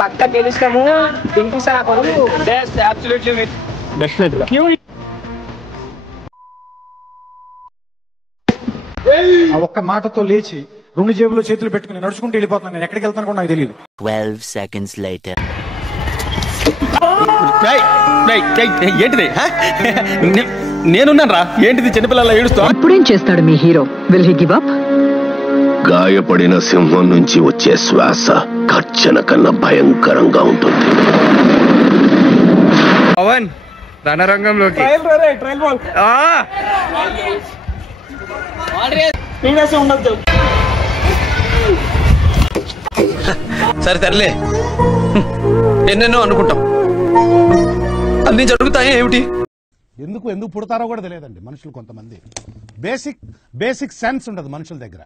పక్క గెలుస్తాము. ఒక్క మాటతో లేచి రెండు జేబులో చేతులు పెట్టుకుని నడుచుకుంటూ వెళ్ళిపోతున్నాను. నేను ఎక్కడికి వెళ్తాను కూడా నాకు తెలియదు. 12 seconds later. ఏంటిది? నేనున్నాను రా. ఏంటిది చిన్నపిల్లల ఏడుస్తా? ఇప్పుడేం చేస్తాడు మీ hero? Will he give up? గాయపడిన సింహం నుంచి వచ్చే శ్వాస గర్జన కన్నా భయంకరంగా ఉంటుంది. పవన్ రణరంగంలోకి సరే తరలే, ఎన్నెన్నో అనుకుంటాం, అన్ని జరుగుతాయి. ఏమిటి ఎందుకు పుడతారో కూడా తెలియదండి మనుషులు. కొంతమంది బేసిక్ సెన్స్ ఉండదు మనుషుల దగ్గర.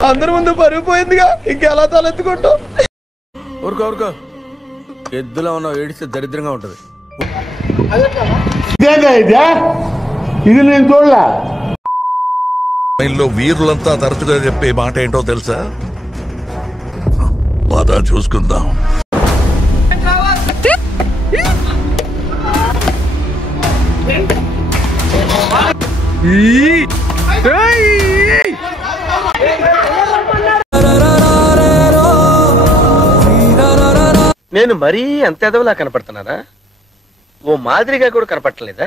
అందరి ముందు పరుగు పోయిందిగా, ఇంకెలా తలెత్తుకుంటాం? ఊరుకో, ఎద్దులో ఉన్న ఏడిస్తే దరిద్రంగా ఉంటది. ఇది నేను చూడలా. వీరులంతా తరచుగా చెప్పే మాట ఏంటో తెలుసా? పద చూసుకుందాం. నేను మరీ అంత ఎదవలా కనపడుతున్నానా? ఓ మాదిరిగా కూడా కనపడలేదా?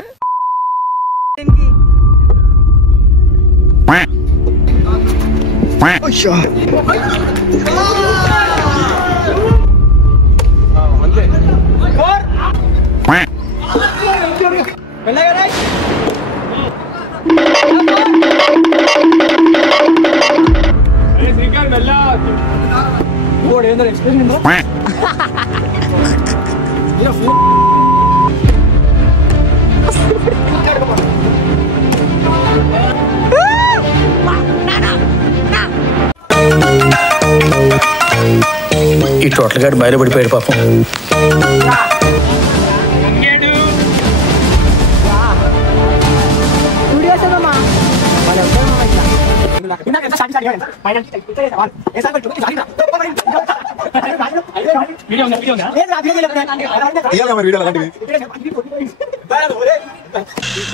ఈ టోటల్ గాడు బయలుపడిపోయాడు పాపం.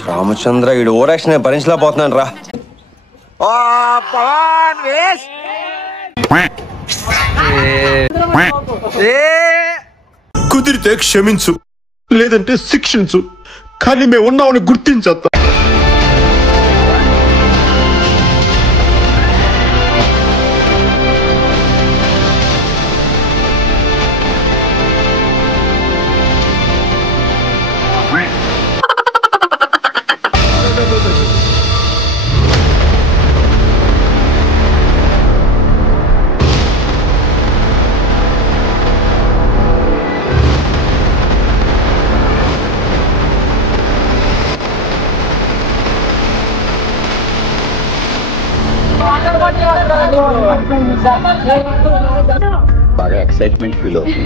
రామచంద్ర, ఈడు ఓరాక్షన్ భరించలేకపోతున్నాను రా. కుదిరితే క్షమించు, లేదంటే శిక్షించు, కానీ మేము ఉన్నామని గుర్తించద్దా? బాగా ఎక్సైట్మెంట్ ఫీల్ అవుతుంది.